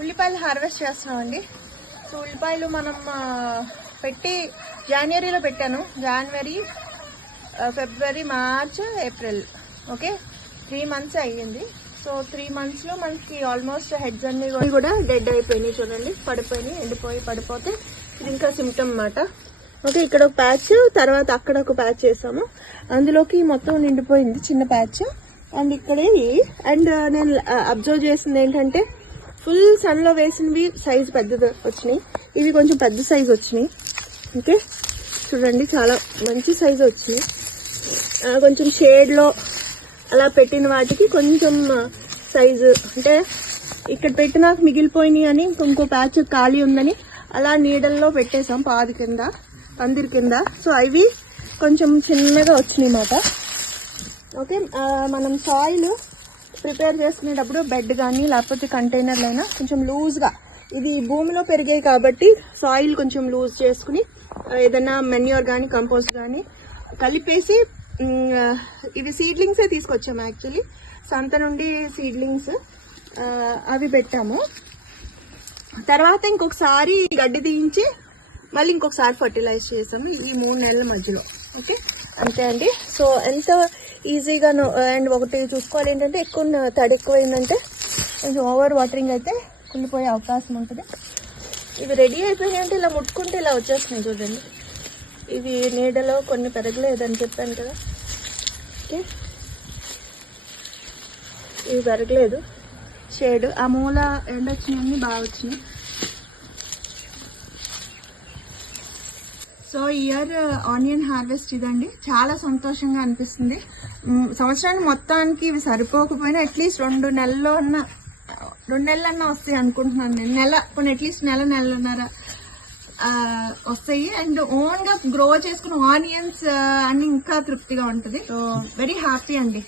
ఉల్లిపాయలు హార్వెస్ట్ చేస్తున్నాం అండి. సో ఉల్లిపాయలు మనం పెట్టి జనవరిలో పెట్టాను. జనవరి, ఫిబ్రవరి, మార్చ్, ఏప్రిల్, ఓకే 3 months అయ్యింది. సో 3 monthsలో మనకి ఆల్మోస్ట్ హెడ్స్ అన్ని కూడా డెడ్ అయిపోయినాయి. చూడండి, పడిపోయినాయి, ఎండిపోయి పడిపోతే ఇది ఇంకా సిమ్టమ్ అన్నమాట. ఓకే, ఇక్కడ ఒక ప్యాచ్, తర్వాత అక్కడ ఒక ప్యాచ్ చేసాము, అందులోకి మొత్తం నిండిపోయింది చిన్న ప్యాచ్. అండ్ ఇక్కడ అండ్ నేను అబ్జర్వ్ చేసింది ఏంటంటే ఫుల్ సన్లో వేసినవి సైజు పెద్దది వచ్చినాయి, ఇవి కొంచెం పెద్ద సైజు వచ్చినాయి. ఓకే, చూడండి చాలా మంచి సైజు వచ్చినాయి. కొంచెం షేడ్లో అలా పెట్టిన వాటికి కొంచెం సైజు అంటే ఇక్కడ పెట్టినాక మిగిలిపోయినాయి అని ఇంకో ప్యాచ్ ఖాళీ ఉందని అలా నీడల్లో పెట్టేసాం పాది కింద, పందిరి కింద. సో అవి కొంచెం చిన్నగా వచ్చినాయి అన్నమాట. ఓకే, మనం సాయిల్ ప్రిపేర్ చేసుకునేటప్పుడు బెడ్ కానీ లేకపోతే కంటైనర్లు అయినా కొంచెం లూజ్గా, ఇది భూమిలో పెరిగాయి కాబట్టి సాయిల్ కొంచెం లూజ్ చేసుకుని ఏదైనా మెన్యూర్ కానీ కంపోస్ట్ కానీ కలిపేసి, ఇవి సీడ్లింగ్సే తీసుకొచ్చాము యాక్చువల్లీ, సంత నుండి సీడ్లింగ్స్ అవి పెట్టాము. తర్వాత ఇంకొకసారి గడ్డి తీయించి మళ్ళీ ఇంకొకసారి ఫర్టిలైజ్ చేసాము ఈ 3 నెలల మధ్యలో. ఓకే, అంతే అండి. సో ఎంత ఈజీగా అండ్ ఒకటి చూసుకోవాలి ఏంటంటే ఎక్కువ తడి ఎక్కువైందంటే కొంచెం ఓవర్ వాటరింగ్ అయితే కుళ్ళిపోయే అవకాశం ఉంటుంది. ఇవి రెడీ అయిపోయినాయి అంటే ఇలా ముట్టుకుంటే ఇలా వచ్చేస్తున్నాయి చూడండి. ఇవి నీడలో కొన్ని పెరగలేదని చెప్పాను కదా. ఓకే, ఇవి పెరగలేదు, షేడ్ ఆ మూల ఎండ వచ్చినాయన్నీ బాగా వచ్చినాయి. సో ఇయర్ ఆనియన్ హార్వెస్ట్ ఇదండి, చాలా సంతోషంగా అనిపిస్తుంది. సంవత్సరానికి మొత్తానికి ఇవి సరిపోకపోయినా అట్లీస్ట్ 2 నెలలన్నా వస్తాయి అనుకుంటున్నాను నేను. కొన్ని అట్లీస్ట్ నెలన్నర వస్తాయి. అండ్ ఓన్గా గ్రో చేసుకున్న ఆనియన్స్ అన్ని ఇంకా తృప్తిగా ఉంటుంది. సో వెరీ హ్యాపీ అండి.